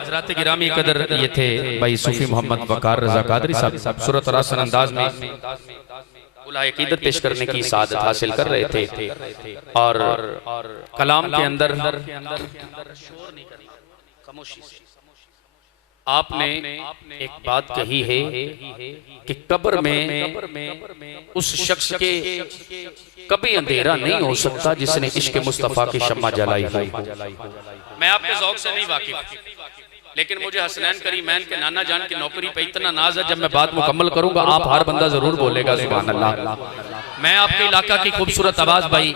हज़रात गिरामी कदर ये थे भाई सूफी मोहम्मद वकार रजा कादरी साहब, सूरत और आसन अंदाज में अकीदत पेश करने की सादत हासिल कर रहे थे और कलाम के अंदर आपने एक बात कही है कि कब्र में उस शख्स के कभी अंधेरा नहीं हो सकता जिसने इश्क मुस्तफा की शम्मा जलाई है। मैं आपके ज़ौक़ से नहीं वाकिफ, लेकिन मुझे हसनैन करीमैन के नाना जान की नौकरी पे इतना नाज है, जब मैं बात मुकम्मल करूंगा आप हर बंदा जरूर बोलेगा सुभान अल्लाह। मैं आपके इलाका की खूबसूरत आवाज भाई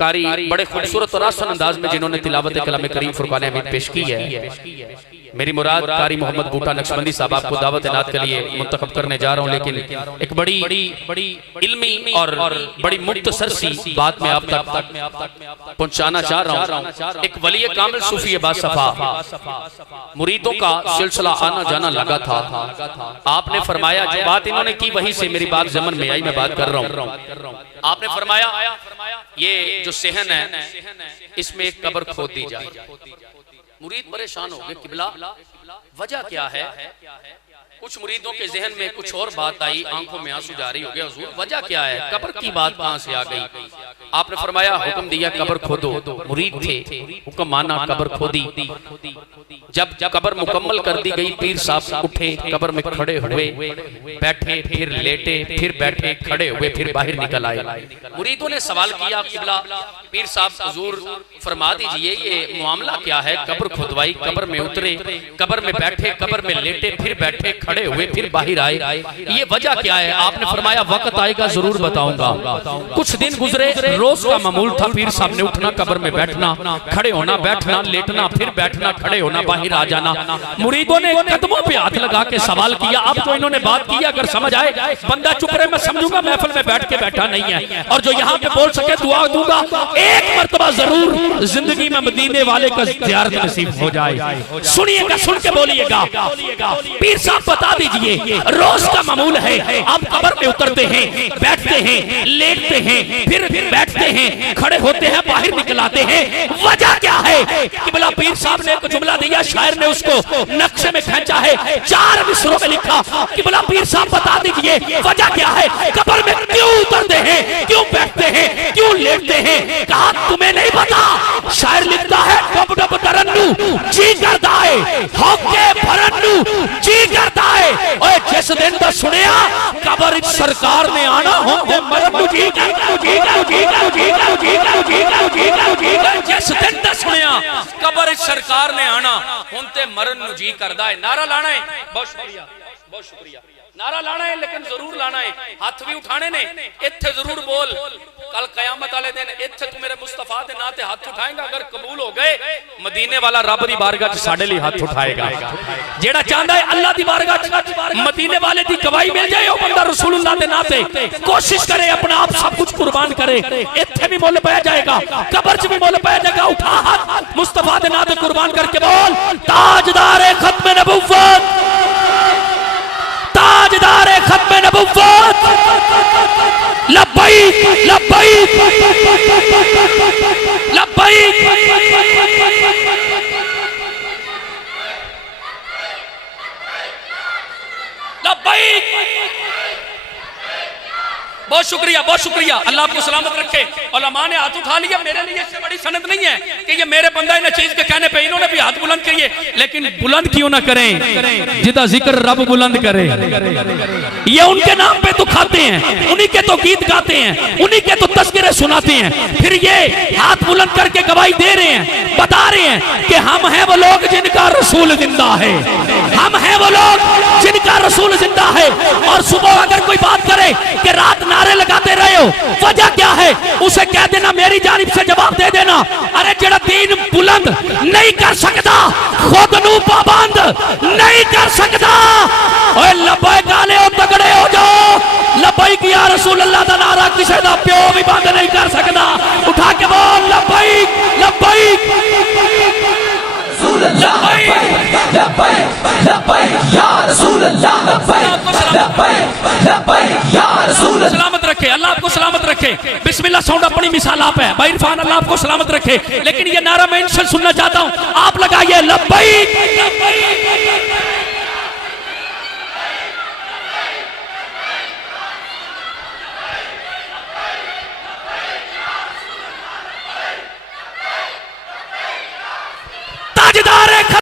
कारी बड़े खूबसूरत और आसान अंदाज में जिन्होंने तिलावत कलाम करीम फुरकान हमीद पेश की है, मेरी मुराद कारी मोहम्मद बूटा नक्शबंदी साहब आपको दावत इनात के लिए मुंतखब करने जा रहा हूं, लेकिन एक बड़ी इल्मी और बड़ी मुख्तसर सी बात में आप तक पहुंचाना चाह रहा हूं। एक वली कामिल सूफी बासफा मुरीदों का सिलसिला आना जाना लगा था। आपने फरमाया, जो बात इन्होंने की वहीं से मेरी बात जमन में आई, मैं बात कर रहा हूं। आपने फरमाया ये जो सेहन है इसमें एक कब्र खोद दी जाए। मुरीद परेशान हो गए, किबला वजह क्या है? कुछ मुरीदों के जहन में कुछ और बात आई, आंखों में आंसू जारी हो गया, हुजूर वजह क्या है, कब्र की बात कहां से आ गई? आपने फरमाया, हुक्म दिया कब्र खोदो। मुरीद थे, हुक्म माना, कब्र खोदी। जब कब्र मुकम्मल कर दी गई, पीर साहब उठे, कब्र में खड़े हुए, बैठे, फिर लेटे, फिर बैठे, खड़े हुए, फिर बाहर निकल आए। मुरीदों ने सवाल किया, किबला पीर साहब हुजूर फरमा दीजिए ये मामला क्या है? कब्र खुदवाई, कब्र में उतरे, कब्र में बैठे, कब्र में लेटे, फिर बैठे, खड़े हुए, फिर बाहर आए, ये वजह क्या है? आपने फरमाया वक्त आएगा जरूर बताऊंगा। कुछ दिन गुजरे, रोज का मामूल था पीर साहब ने उठना, कब्र में बैठना, खड़े होना, बैठना, लेटना, फिर बैठना, खड़े होना, बाहर आ जाना। मुरीदों ने कदमों पे हाथ लगा के सवाल किया। अब तो इन्होंने बात की, अगर समझ आए बंदा चुप रहे, मैं समझूंगा महफिल में बैठ के बैठा नहीं है, और जो यहाँ पे बोल सके दुआ दूंगा एक मर्तबा जरूर जिंदगी में मदीने वाले का ज़ियारत नसीब हो जाए। सुनिएगा, सुन के बोलिएगा। पीर साहब बता दीजिए, रोज का मामूल है, आप कब्र में उतरते हैं, बैठते हैं, लेटते हैं, फिर बैठते हैं, खड़े होते हैं, बाहर निकल आते हैं, वजह क्या है? किबला पीर साहब ने एक जुमला दिया, शायर ने उसको नक्शे में खींचा है, 4 मिसरों में लिखा। किबला पीर साहब बता दीजिए वजह क्या है? कब्र में क्यों उतरते हैं, क्यों बैठते हैं, क्यों लेटते हैं? कहा तुम्हें नहीं पता? शायर लिखता है, डब डब तरन्नू जी करता है, होके भरन्नू जी करता है। ओए जिस दिन तो सुनिया कब्र सरकार ने आना होंगे मरन्नू जी करता, जी करता, जी करता, जी करता, जी करता, जी करता, जी करता, जी करता। जिस दिन तो सुनिया कब्र सरकार ने आना होंगे मरन्नू जी करता है। नारा लाना है, बहुत शुक्रिया, बहुत शुक्रिया। नारा लाना है, लेकिन जरूर लाना है, हाथ भी उठाने ने, इत्थे जरूर बोल। कल कयामत वाले दिन इत्थे तू मेरे मुस्तफा दे नाम ते हाथ उठाएगा, अगर कबूल हो गए मदीने वाला रब दी बारगाह च साडे लिए हाथ उठाएगा। जेड़ा चाहता है अल्लाह दी बारगाह च मदीने वाले दी गवाही मिल जाए, ओ बंदा रसूलुल्लाह दे नाम ते कोशिश करे, अपना आप सब कुछ कुर्बान करे, इत्थे भी मुल पाया जाएगा, कब्र च भी मुल पाया जाएगा। उठा हाथ, मुस्तफा दे नाम ते कुर्बान करके बोल, ताजदार खत्म नबुव्वत, ताजदार खत्म नबुव्वत, लब्बैक लब्बैक लब्बैक। बहुत शुक्रिया, बहुत शुक्रिया, अल्लाह आपको सलामत रखे। उलमा ने हाथ उठा लिया, मेरे लिए इससे बड़ी सनद नहीं है कि ये मेरे बंदा इन चीज के कहने पे इन्होंने भी हाथ बुलंद किए, लेकिन बुलंद क्यों ना करें? जिदा जिक्र रब बुलंद करे। ये उनके नाम पे तो खाते हैं, उन्हीं के तो गीत गाते हैं, उन्हीं के तो तस्करे सुनाते हैं, फिर ये हाथ बुलंद करके गवाही दे रहे हैं, बता रहे हैं कि हम हैं वो लोग जिनका रसूल जिंदा है, हम हैं वो लोग जिनका रसूल जिंदा है। और सुबह अगर कोई बात करे कि रात नारे लगाते रहे हो, वजह क्या है? उसे कह देना, मेरी जानिब से जवाब दे देना, अरे जेड़ा दीन बुलंद नहीं कर सकता, खुद नू पाबंद नहीं कर सकता। ओए लब्बैक आले हो, तगड़े हो जाओ, लब्बैक या रसूल अल्लाह दा नारा किसी दा प्यो भी बंद नहीं कर सकता। उठा के बोल लब्बैक लब्बैक लब्बैक। लब्बैक लब्बैक या रसूल अल्लाह, लब्बैक लब्बैक लब्बैक या रसूल अल्लाह। सलामत रखे, अल्लाह आपको सलामत रखे। बिस्मिल्लाह साउंड अपनी मिसाल आप है भाई इरफान, अल्लाह आपको सलामत रखे। लेकिन ये नारा मैं इनसे सुनना चाहता हूँ, आप लगाइए लब्बैक